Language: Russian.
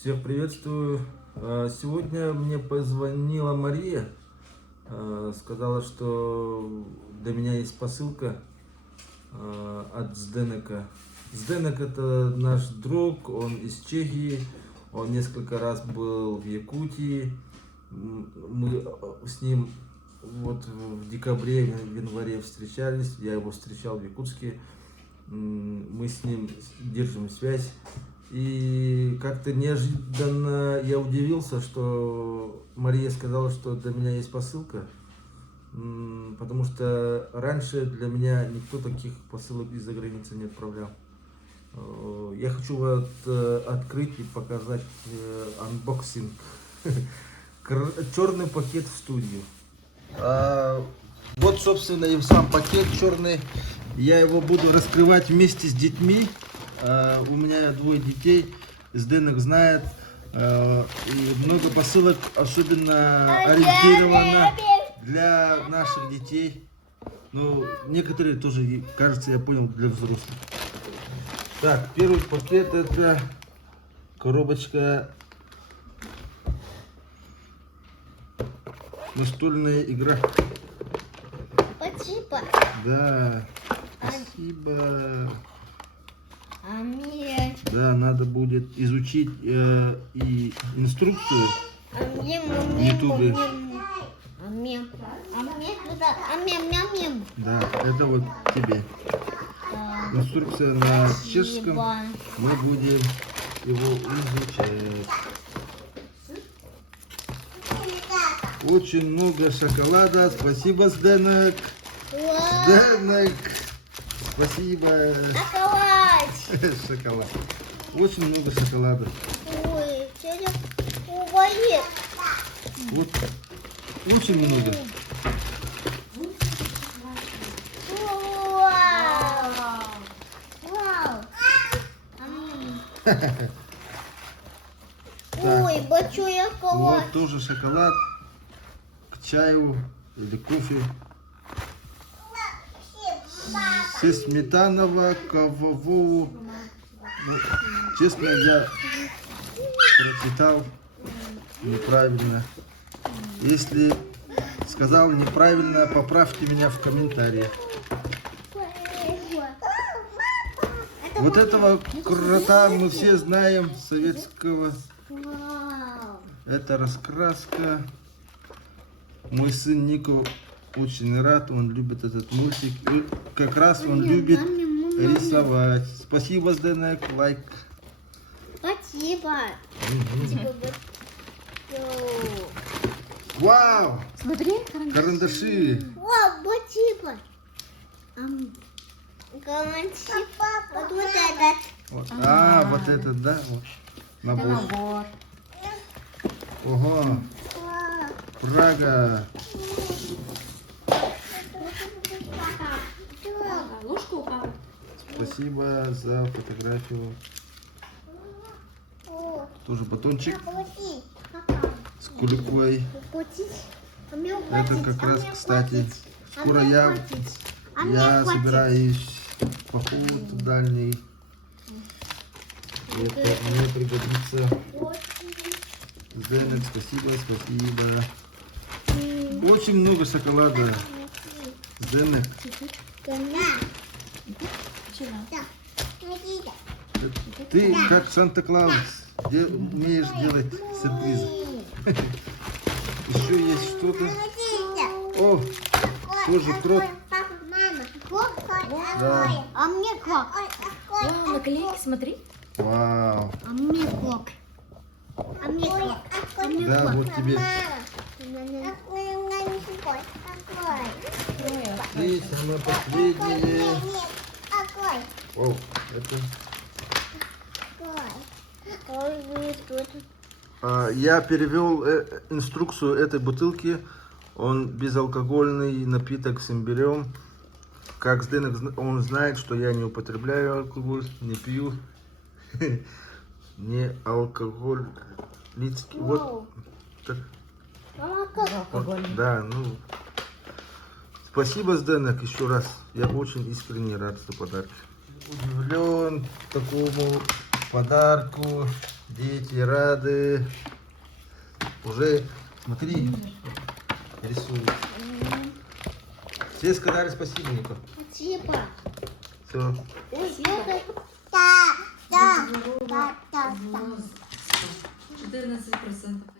Всех приветствую. Сегодня мне позвонила Мария, сказала, что для меня есть посылка от Сденека. Сденек — это наш друг, он из Чехии, он несколько раз был в Якутии. Мы с ним вот в декабре, в январе встречались, я его встречал в Якутске. Мы с ним держим связь. И как-то неожиданно я удивился, что Мария сказала, что для меня есть посылка. Потому что раньше для меня никто таких посылок из-за границы не отправлял. Я хочу вот открыть и показать анбоксинг. Черный пакет в студию. Вот, собственно, и сам пакет черный. Я его буду раскрывать вместе с детьми. У меня двое детей. Сденек знает. И много посылок, особенно ориентировано для наших детей. Но некоторые тоже, кажется, я понял, для взрослых. Так, первый пакет — это коробочка. Настольная игра. Спасибо. Да, спасибо. А мне... Да, надо будет изучить и инструкцию в Ютубе. А мне туда... Да, это вот тебе. Инструкция на чешском. Мы будем его изучать. Очень много шоколада. Спасибо, Сденек. Сденек. Спасибо. Шоколад. Очень много шоколада. Ой, сегодня болит. Вот. Очень много. Вау. Так. Ой, большой шоколад. Вот тоже шоколад к чаю или кофе. Со сметаново-кавового. Ну, честно, я прочитал неправильно. Если сказал неправильно, поправьте меня в комментариях. Вот этого крота мы все знаем, советского. Вау. Это раскраска. Мой сын Нико очень рад, он любит этот мультик. И как раз он любит рисовать. Спасибо, Сденек, лайк. Спасибо. Вау! Смотри, Карандаши. Вау, спасибо. Карандаши. Вот этот. Вот. Вот этот, да? Вот. Набор. Ого. Прага. Ложка упала. Спасибо за фотографию. Тоже батончик с клюквой. Это как раз, кстати, скоро я собираюсь в поход дальний. Это мне пригодится. Сденек, спасибо. Очень много шоколада. Сденек. Ты как Санта-Клаус умеешь делать сюрпризы. Еще есть что-то. О, тоже крот. Да. А мне как? Вау, наклейки, смотри. Вау. А мне как? А мне как? Да, вот тебе. И самое последнее. О, это. Я перевел инструкцию этой бутылки. Он безалкогольный напиток с имбирем. Как Сденек, он знает, что я не употребляю алкоголь, не пью. Не алкоголический. Вот. Так. Да, ну. Спасибо, Сденек, еще раз. Я очень искренне рад за подарки. Удивлен такому подарку. Дети рады. Уже, смотри, рисуют. Все сказали спасибо, Ника. Спасибо. Все. Спасибо. 14%.